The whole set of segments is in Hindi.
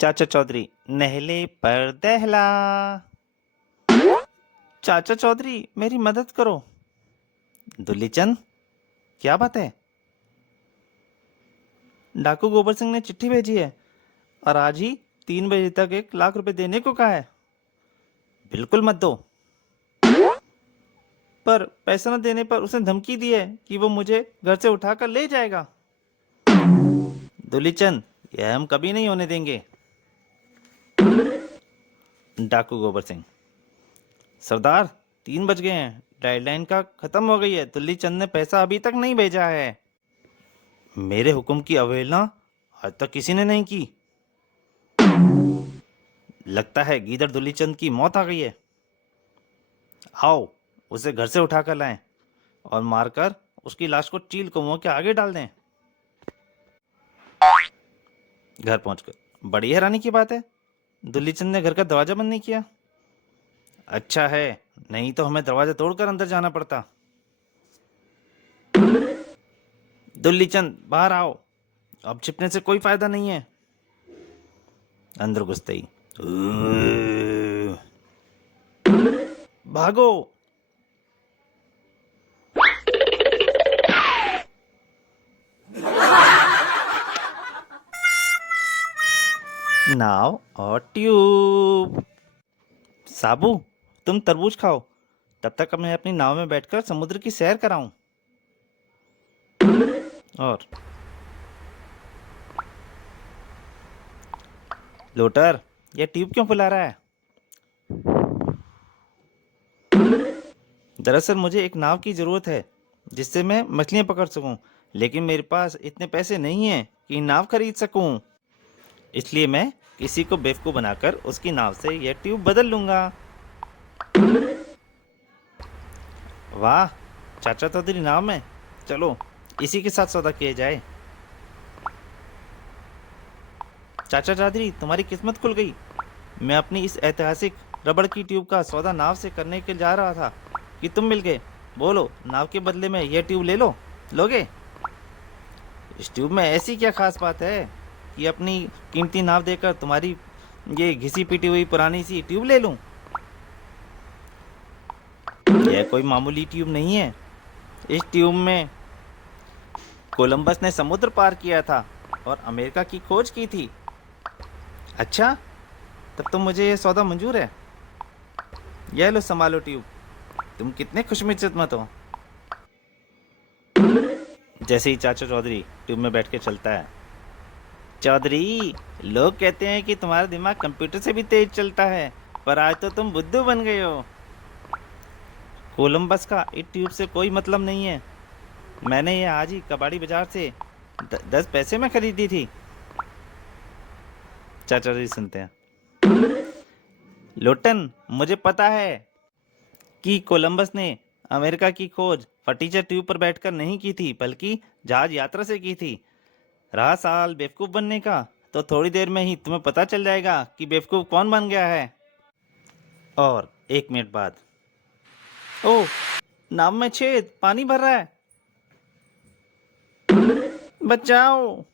चाचा चौधरी नहले पर दहला। चाचा चौधरी मेरी मदद करो। दुल्लीचंद, क्या बात है? डाकू गोबर सिंह ने चिट्ठी भेजी है और आज ही 3 बजे तक 1 लाख रुपए देने को कहा है। बिल्कुल मत दो। पर पैसा न देने पर उसने धमकी दी है कि वो मुझे घर से उठाकर ले जाएगा। दुल्लीचंद, यह हम कभी नहीं होने देंगे। डाकू गोबर सिंह, सरदार 3 बज गए हैं, डेडलाइन का खत्म हो गई है। दुल्लीचंद ने पैसा अभी तक नहीं भेजा है। मेरे हुक्म की अवहेलना आज तक किसी ने नहीं की। लगता है गीदड़ दुल्लीचंद की मौत आ गई है। आओ उसे घर से उठाकर लाएं और मारकर उसकी लाश को चील कौओं के आगे डाल दें। घर पहुंचकर बड़ी हैरानी की बात है, दुल्लीचंद ने घर का दरवाजा बंद नहीं किया। अच्छा है, नहीं तो हमें दरवाजा तोड़कर अंदर जाना पड़ता। दुल्लीचंद, बाहर आओ, अब छिपने से कोई फायदा नहीं है। अंदर घुसते ही भागो। नाव और ट्यूब। साबू, तुम तरबूज खाओ, तब तक मैं अपनी नाव में बैठकर समुद्र की सैर कराऊं। और लोटर, यह ट्यूब क्यों फुला रहा है? दरअसल मुझे एक नाव की जरूरत है जिससे मैं मछलियां पकड़ सकूं, लेकिन मेरे पास इतने पैसे नहीं हैं कि नाव खरीद सकूं। इसलिए मैं किसी को बेवकूफ बनाकर उसकी नाव से यह ट्यूब बदल लूंगा। वाह, चाचा चौधरी नाव में, चलो इसी के साथ सौदा किया जाए। चाचा चौधरी, तुम्हारी किस्मत खुल गई। मैं अपनी इस ऐतिहासिक रबड़ की ट्यूब का सौदा नाव से करने के जा रहा था कि तुम मिल गए। बोलो, नाव के बदले में यह ट्यूब ले लो, लोगे? इस ट्यूब में ऐसी क्या खास बात है कि अपनी कीमती नाव देकर तुम्हारी ये घिसी पिटी हुई पुरानी सी ट्यूब ले लूं? यह कोई मामूली ट्यूब नहीं है। इस ट्यूब में कोलंबस ने समुद्र पार किया था और अमेरिका की खोज की थी। अच्छा, तब तो मुझे यह सौदा मंजूर है। यह लो, संभालो ट्यूब। तुम कितने खुशकिस्मत हो। जैसे ही चाचा चौधरी ट्यूब में बैठ के चलता है, चौधरी, लोग कहते हैं कि तुम्हारा दिमाग कंप्यूटर से भी तेज चलता है, पर आज तो तुम बुद्धू बन गए हो। कोलंबस का इस ट्यूब से कोई मतलब नहीं है। मैंने ये आज ही कबाड़ी बाजार से 10 पैसे में खरीदी थी। चाचा जी सुनते हैं, लोटन, मुझे पता है कि कोलंबस ने अमेरिका की खोज फटीचर ट्यूब पर बैठकर नहीं की थी, बल्कि जहाज यात्रा से की थी। रहा सवाल बेवकूफ़ बनने का, तो थोड़ी देर में ही तुम्हें पता चल जाएगा कि बेवकूफ़ कौन बन गया है। और 1 मिनट बाद, ओह, नाव में छेद, पानी भर रहा है, बचाओ।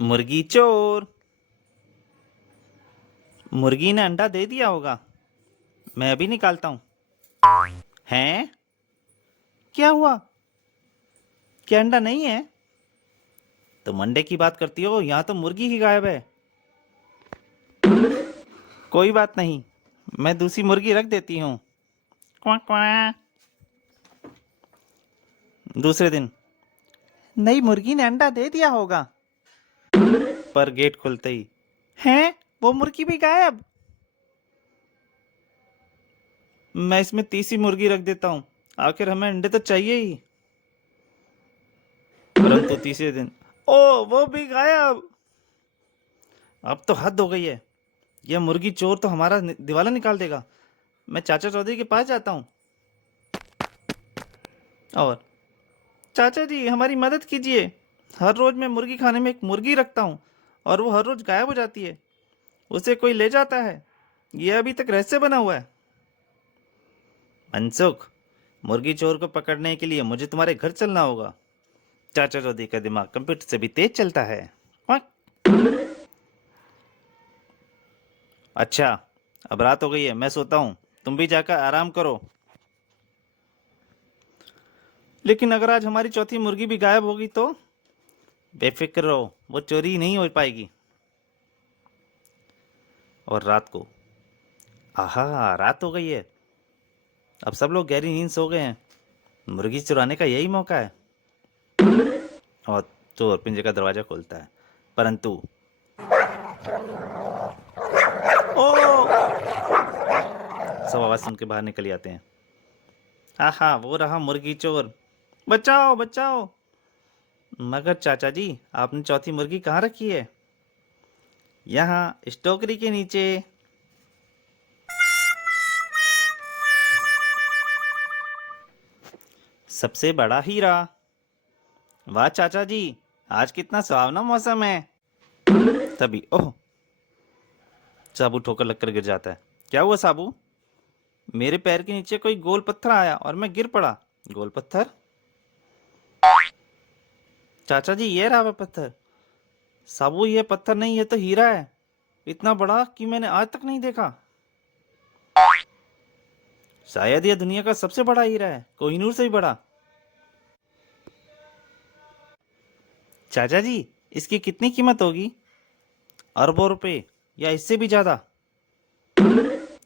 मुर्गी चोर। मुर्गी ने अंडा दे दिया होगा, मैं अभी निकालता हूँ। हैं? क्या हुआ? क्या अंडा नहीं है? तुम अंडे की बात करती हो, यहाँ तो मुर्गी ही गायब है। कोई बात नहीं, मैं दूसरी मुर्गी रख देती हूँ। क्वां क्वां। दूसरे दिन, नई मुर्गी ने अंडा दे दिया होगा। पर गेट खुलते ही, हैं, वो मुर्गी भी गायब। मैं इसमें तीसरी मुर्गी रख देता हूँ, आखिर हमें अंडे तो चाहिए ही। परंतु तीसरे दिन, ओ, वो भी गायब। अब तो हद हो गई है, यह मुर्गी चोर तो हमारा दिवाला निकाल देगा। मैं चाचा चौधरी के पास जाता हूँ और, चाचा जी हमारी मदद कीजिए। हर रोज मैं मुर्गी खाने में एक मुर्गी रखता हूँ और वो हर रोज गायब हो जाती है। उसे कोई ले जाता है, यह अभी तक रहस्य बना हुआ है। मनसुख, मुर्गी चोर को पकड़ने के लिए मुझे तुम्हारे घर चलना होगा। चाचा चौधरी का दिमाग कंप्यूटर से भी तेज चलता है। क्वाक। अच्छा, अब रात हो गई है, मैं सोता हूँ, तुम भी जाकर आराम करो। लेकिन अगर आज हमारी चौथी मुर्गी भी गायब होगी तो? बेफिक्र रहो, वो चोरी नहीं हो पाएगी। और रात को, आहा, रात हो गई है। अब सब लोग गहरी नींद सो गए हैं। मुर्गी चुराने का यही मौका है। और चोर पिंजरे का दरवाजा खोलता है, परंतु ओ, सब आवाज सुन के बाहर निकल आते हैं। आहा, वो रहा मुर्गी चोर। बचाओ बचाओ। मगर चाचा जी, आपने चौथी मुर्गी कहाँ रखी है? यहाँ, इस टोकरी के नीचे। सबसे बड़ा हीरा। वाह चाचा जी, आज कितना सुहावना मौसम है। तभी ओह, साबू ठोकर लगकर गिर जाता है। क्या हुआ साबू? मेरे पैर के नीचे कोई गोल पत्थर आया और मैं गिर पड़ा। गोल पत्थर? चाचा जी, ये रहा वह पत्थर। साबू, ये पत्थर नहीं, ये तो हीरा है। इतना बड़ा कि मैंने आज तक नहीं देखा। शायद यह दुनिया का सबसे बड़ा हीरा है, कोहिनूर से भी बड़ा। चाचा जी, इसकी कितनी कीमत होगी? अरबों रुपए या इससे भी ज्यादा।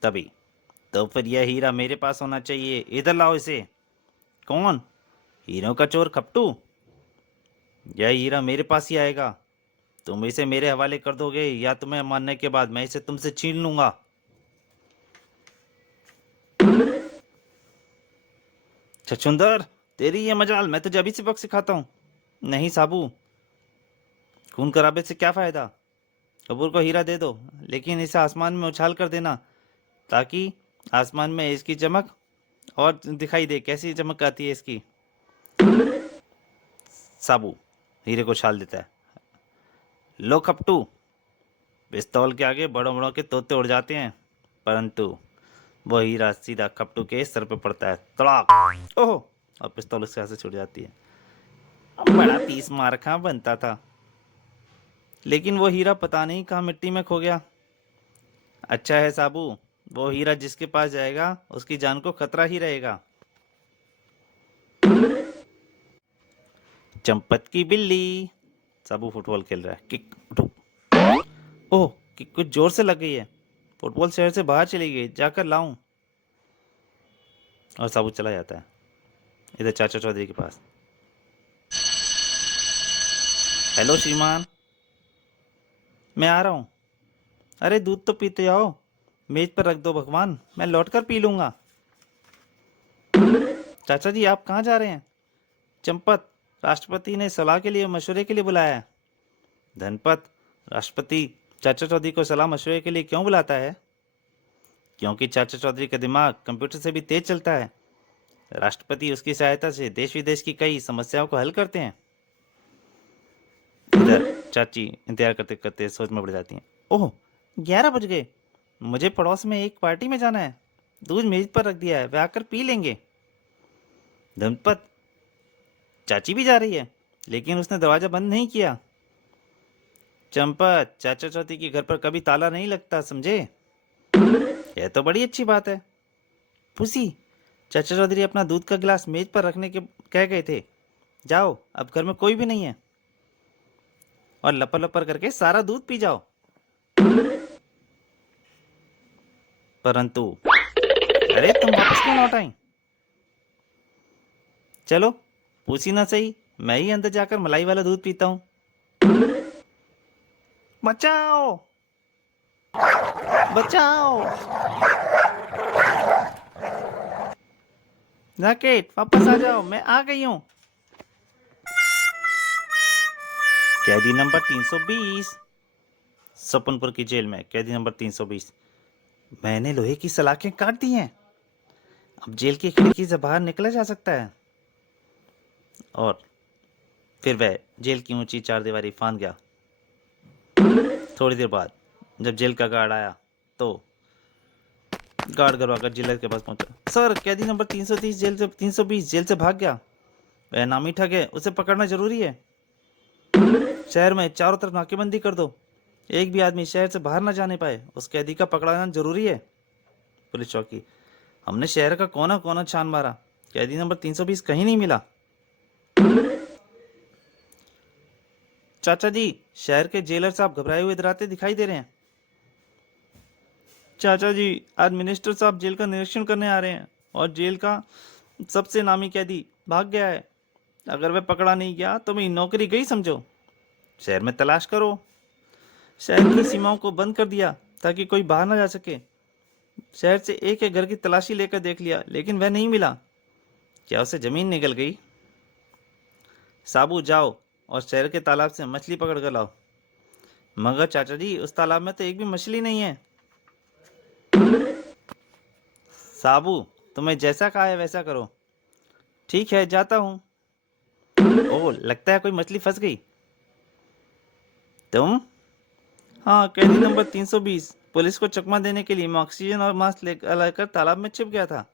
तभी, तो फिर यह हीरा मेरे पास होना चाहिए। इधर लाओ इसे। कौन? हीरों का चोर खपटू। यह हीरा मेरे पास ही आएगा। तुम इसे मेरे हवाले कर दोगे या तुम्हें मारने के बाद मैं इसे तुमसे छीन लूंगा। छछुंदर, तेरी ये मजाल, मैं तुझे अभी सबक सिखाता हूँ। नहीं साबू, खून खराबे से क्या फायदा। कपूर को हीरा दे दो, लेकिन इसे आसमान में उछाल कर देना, ताकि आसमान में इसकी चमक और दिखाई दे। कैसी चमक आती है इसकी। साबू हीरे को उछाल देता है। लो खपटू। पिस्तौल के आगे बड़ों बड़ों के तोते उड़ जाते हैं, परंतु वो हीरा सीधा खपटू के सर पे पड़ता है। तड़ाक। ओह, और पिस्तौल उसके हाथ से छूट जाती है। अब बड़ा तीस मार खा बनता था, लेकिन वो हीरा पता नहीं कहाँ मिट्टी में खो गया। अच्छा है साबू, वो हीरा जिसके पास जाएगा उसकी जान को खतरा ही रहेगा। चंपत की बिल्ली। साबू फुटबॉल खेल रहा है। किक, उठो। ओह, किक कुछ जोर से लग गई है। फुटबॉल शहर से बाहर चली गई, जाकर लाऊं। और साबू चला जाता है इधर चाचा चौधरी के पास। हेलो श्रीमान, मैं आ रहा हूँ। अरे दूध तो पीते आओ, मेज पर रख दो भगवान, मैं लौटकर पी लूंगा। चाचा जी, आप कहाँ जा रहे हैं? चंपत, राष्ट्रपति ने सलाह के लिए, मशवरे के लिए बुलाया है। धनपत, राष्ट्रपति चाचा चौधरी को सलाह मशवरे के लिए क्यों बुलाता है? क्योंकि चाचा चौधरी का दिमाग कंप्यूटर से भी तेज चलता है। राष्ट्रपति उसकी सहायता से देश विदेश की कई समस्याओं को हल करते हैं। इधर चाची इंतजार करते करते सोच में पड़ जाती हैं। ओह, 11 बज गए। मुझे पड़ोस में एक पार्टी में जाना है। दूध मेज पर रख दिया है, वे आकर पी लेंगे। धनपत, चाची भी जा रही है, लेकिन उसने दरवाजा बंद नहीं किया। चंपत, चाचा चौधरी के घर पर कभी ताला नहीं लगता, समझे? यह तो बड़ी अच्छी बात है। पुसी, चाचा चौधरी अपना दूध का गिलास मेज पर रखने के कह गए थे। जाओ, अब घर में कोई भी नहीं है, और लपर लपर करके सारा दूध पी जाओ। परंतु, अरे तुम वापस क्यों लौट आई? चलो, पूछी ना सही, मैं ही अंदर जाकर मलाई वाला दूध पीता हूँ। बचाओ बचाओ। रॉकेट, वापस आ जाओ, मैं आ गई हूँ। कैदी नंबर 320। सपनपुर की जेल में कैदी नंबर 320। मैंने लोहे की सलाखें काट दी हैं, अब जेल की खिड़की से बाहर निकला जा सकता है। और फिर वह जेल की ऊंची चारदीवारी फांद गया। थोड़ी देर बाद जब जेल का गार्ड आया तो गार्ड करवाकर जेलर के पास पहुंचा। सर, कैदी नंबर 330 जेल से 320 जेल से भाग गया। वह नामी ठग है, उसे पकड़ना जरूरी है। शहर में चारों तरफ नाकेबंदी कर दो, एक भी आदमी शहर से बाहर ना जाने पाए। उस कैदी का पकड़ाना जरूरी है। पुलिस चौकी। हमने शहर का कोना कोना छान मारा, कैदी नंबर 320 कहीं नहीं मिला। चाचा जी, शहर के जेलर साहब घबराए हुए डराते दिखाई दे रहे हैं। चाचा जी, आज मिनिस्टर साहब जेल का निरीक्षण करने आ रहे हैं और जेल का सबसे नामी कैदी भाग गया है। अगर वह पकड़ा नहीं गया तो मेरी नौकरी गई समझो। शहर में तलाश करो। शहर की सीमाओं को बंद कर दिया ताकि कोई बाहर ना जा सके। शहर से एक एक घर की तलाशी लेकर देख लिया, लेकिन वह नहीं मिला। क्या उसे जमीन निकल गई? साबू, जाओ और शहर के तालाब से मछली पकड़ कर लाओ। मगर चाचा जी, उस तालाब में तो एक भी मछली नहीं है। साबू, तुम्हें जैसा कहा है वैसा करो। ठीक है, जाता हूँ। ओह, लगता है कोई मछली फंस गई। तुम? हाँ, कैदी नंबर 320 पुलिस को चकमा देने के लिए मैं ऑक्सीजन और मास्क लेकर तालाब में छिप गया था।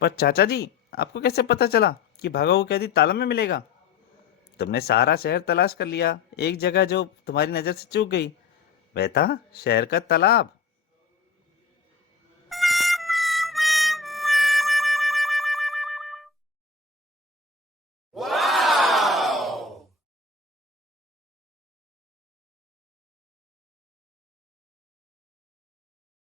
पर चाचा जी, आपको कैसे पता चला कि भागा हुआ कैदी तालाब में मिलेगा? तुमने सारा शहर तलाश कर लिया, एक जगह जो तुम्हारी नजर से चूक गई, वह था शहर का तालाब।